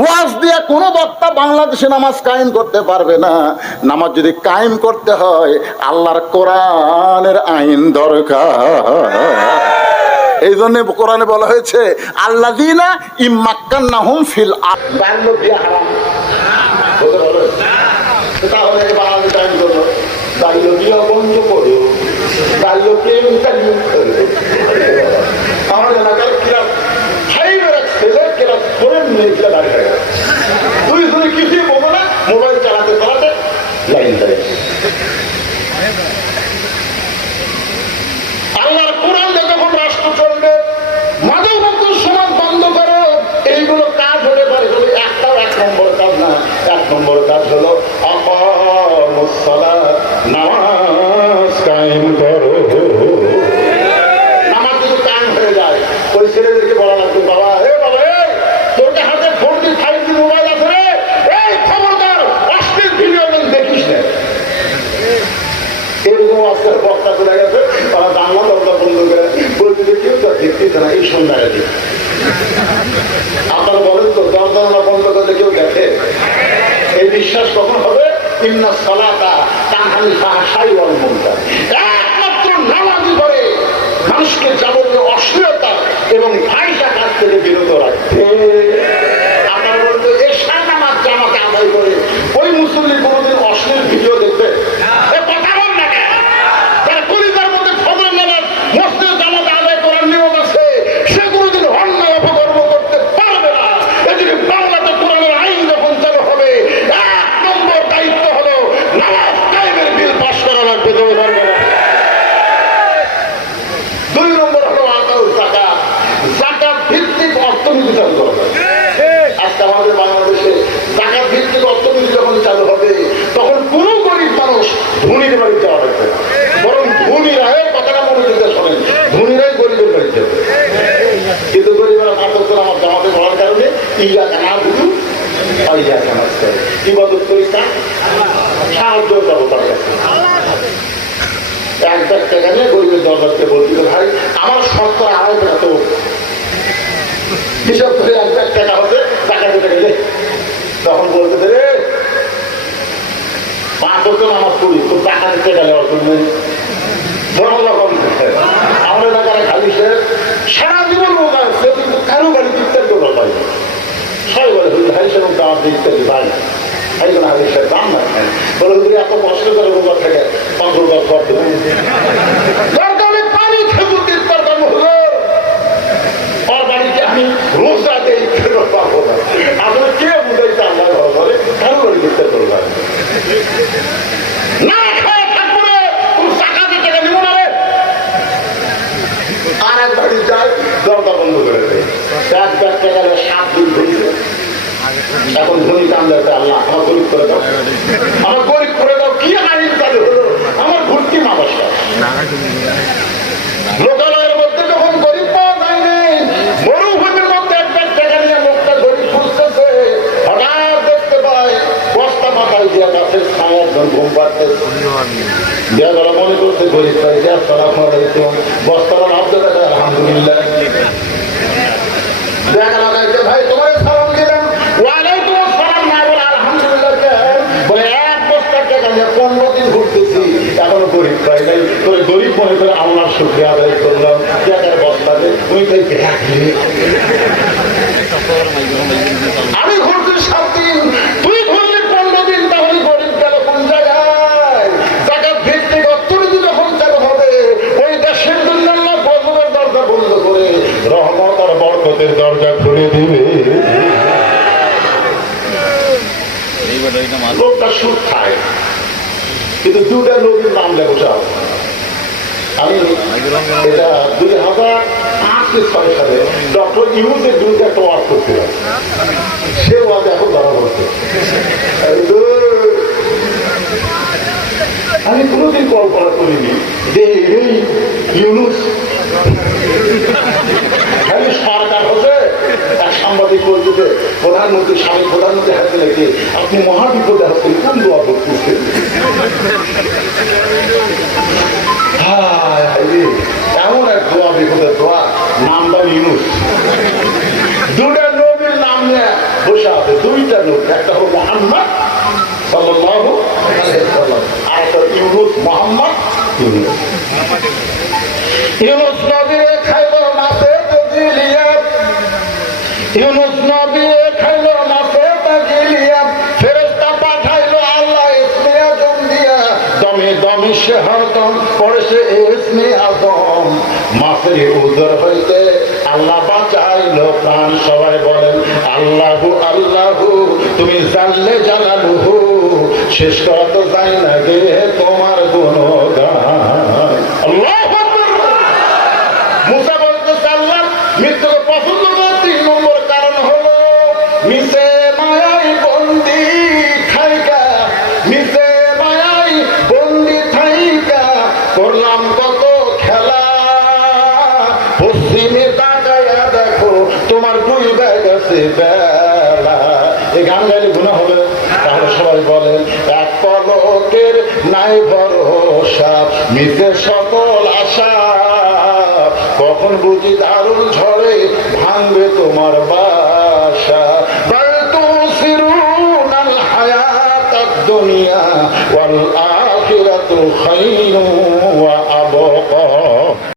ওয়াজ দিয়ে কোনো বক্তা বাংলাদেশে নামাজ কায়েম করতে পারবে না। নামাজ যদি কায়েম করতে হয় আল্লাহর কোরআনের আইন দরকার। এই জন্য কোরআনে বলা হয়েছে আল্লাযীনা ইম্মাক্কান্নাহুম ফিল আরদ। বাল্য বিয়ে হারাম বলতে বলে, তাহলে বাংলাদেশ টাইম করলো বাল্য বিয়ে বন্ধ করো, বাল্য প্রেম চালিয়ে আমার এলাকার ক্লাস ফাইভের এক ছেলে ক্লাস ফোরের মেয়েছিলা দাঁড়িয়ে থাকে, তুই তুই কিছুই বলবো না, মোবাইল চালাতে চালাতে লাইন দেয়। আল্লাহর কোরআন যখন রাষ্ট্র চলবে, মাদক মুক্তির সমাজ বন্ধ করো, এইগুলো কাজ হতে পারে, তবে একটাও এক নম্বর কাজ না। এক নম্বর কাজ হলো আকামুস সালাত, নামাজ কায়েম করো। নামাজ যদি কায়েম হয়ে যায়, ওই ছেলেদেরকে বলা লাগবে, বাবা হে বাবা এই তোর হাতে 4G 5G মোবাইল আছে রে, এই খবরদার অশ্লীল ভিডিও দেখিস না। এরকম আজকের বক্তা চলে গেছে, তারা জানলা দরজা বন্ধ করে বলতে কেউ তো দেখতেছে না এই সন্ধ্যায়। আপনারা বলেন তো দরজা বন্ধ করলে কেউ দেখে? এই বিশ্বাস কখন হবে? ইন্না সালাতা তানহানিল ফাহশাই ওয়াল মুনকার। একমাত্র নামাজই করে মানুষকে যাবতীয় অশ্লীলতা এবং ফাহিশা কাজ থেকে বিরত রাখতে। আপনারা বলতে এশা নামাজ জামাতে আদায় করে ওই মুসল্লি কোনোদিন অশ্লীল ভিডিও দেখবে? আমাদের বাংলাদেশে জাকাত ভিত্তিক অর্থনীতি যখন চালু হবে, তখন কোন গরিব মানুষ ধনীর বাড়ি যাওয়া লাগবে, বরং ধনীরাই কথাটা মনে দিতে শোনেন, ধনীরাই গরিবের বাড়ি যাবে। কিন্তু গরিবেরা নাটক করে আমার জামাতে বলার কারণে ইয়া কানা বুঝু ইয়া কানা ইবাদত তরিকা সাহায্য যাবো তার কাছে। 1 লাখ টাকা নিয়ে গরিবের দরবারকে বলছিল, ভাই আমার শতকরা 2.5 টাকা তো হিসাব করে 1 লাখ টাকা হবে, টাকা দিতে গেলে তখন বলতে রে 5 ওয়াক্ত নামাজ পড়ি, তোর টাকা দিতে গেলে অসুবিধা নেই। আমার এলাকার খালি সে সারা জীবন রোজা আছে, কিন্তু কারো বাড়ি ইত্যাদি করে পাই না। সবাই বলে হারিসের দাম ইত্যাদি পাই না, হারিগুলো হারিসের দাম না খায় বলে এত কষ্ট করে রোজা থেকে 5 রোজা পর দেবে। পানি খেজুর দরকার হলো ওর বাড়িতে আমি রোজা দেই পাবো না। আসলে কে বুঝাইতে আল্লাহ ঘরে কারো বাড়ি ইত্যাদি করে না খায় থাকবে, টাকা দিয়ে টাকা দিব না। আর এক বাড়ি যায় দরজা বন্ধ করে দেয়, 1 লাখ টাকা 7 দিন ঘুরছে। এখন ধনী কাম দেখতে, আল্লাহ আমার গরিব করে দাও, আমার গরিব করে দাও। কি আইন চালু হলো? আমার ঘুরতি মাবাসা লোকালয়ের মধ্যে যখন গরিব পাওয়া যায়নি, মরুভূমির মধ্যে 1 লাখ টাকা নিয়ে লোকটা গরিব খুঁজতেছে, হঠাৎ দেখতে পায় বস্তা মাথায় দিয়া গাছের ছায় একজন ঘুম পাচ্ছে। যারা মনে করছে গরিব পাইছে, বস্তারা ভাবতে দেখে আলহামদুলিল্লাহ। দেখা লাগাইছে ভাই তোমার সালাম দিলাম, ওয়ালাইকুম আসসালাম না বলে আলহামদুলিল্লাহ বলে 1 বস্তা টাকা নিয়ে 15 দিন ঘুরতেছি, এখনো গরিব পাই নাই। তোর গরিব মনে করে আল্লাহর শুকরিয়া আদায় করলাম, টাকার বস্তাতে ওই তাই আমি ঘুরছি 7 দিন, তুই ঘুরলি 15 দিন, তাহলে গরিব গেল কোন জায়গায়? জাকাত ভিত্তিক অর্থনীতি যখন চালু হবে, ওই দেশের জন্য আল্লাহ গজবের দরজা বন্ধ করে রহমত আর বরকতের দরজা খুলে দিবে। লোকটা সুদ খায়, কিন্তু 2টা নবীর নাম লেখো। আমি এটা 2005-6 সালে ডক্টর ইউজের বিরুদ্ধে একটা ওয়ার্ক করছিলাম, সে ওয়াজ এখন ধরা পড়ছে। আমি কোনোদিন কল্পনা করিনি যে এই ইউনুস সরকার হচ্ছে এক সাংবাদিক বলছে প্রধানমন্ত্রী, স্বামী প্রধানমন্ত্রী হাতে লেগে আপনি মহাবিপদে আসছেন, কোন দোয়া করতেছেন? এমন এক দোয়া, বিপদের দোয়া, নামটা ইউনুস। 2টা নবীর নাম নিয়ে বসে আছে দুইটা লোক, একটা হলো মুহাম্মদ সাল্লাল্লাহু আলাইহি ওয়াসাল্লাম, আর একটা ইউনুস মোহাম্মদ ইউনুস। ইউনুস নবীরে খাইলো মাছে তাজিলিয়া, ইউনুস নবীরে খাইলো মাছে তাজিলিয়া, ফেরেশতা পাঠাইলো আল্লাহ ইসমে আজম দিয়া, দমে দমে সে হরদম পড়েছে ইসমে আজম। মাছের উদর হইতে আল্লাহ বাঁচাইলো প্রাণ। সবাই বলেন আল্লাহু আল্লাহু, তুমি জানলে জানালুহু, শেষ করা তো যাই না গে তোমার গুণগান। আল্লাহু আকবার। মুসা বলতেছে আল্লাহ মৃত্যুকে পছন্দ করার 3 নম্বর কারণ হলো মিশে মায়াই বন্দি থাইকা, মিশে মায়াই বন্দি থাইকা করলাম কত খেলা, পশ্চিমে তাকাইয়া দেখো তোমার ডুইবা গেছে বেলা। এই গান গাইলে গুনাহ হবে? তাহলে সবাই বলেন এক পলকের নাই ভরসা, মিশে সকল আশা, কখন বুঝি দারুণ ঝড়ে ভাঙবে তোমার বাসা। বাল তুসিরুনাল হায়াতাদ দুনিয়া ওয়াল আখিরাতু খায়রুন ওয়া আবকা।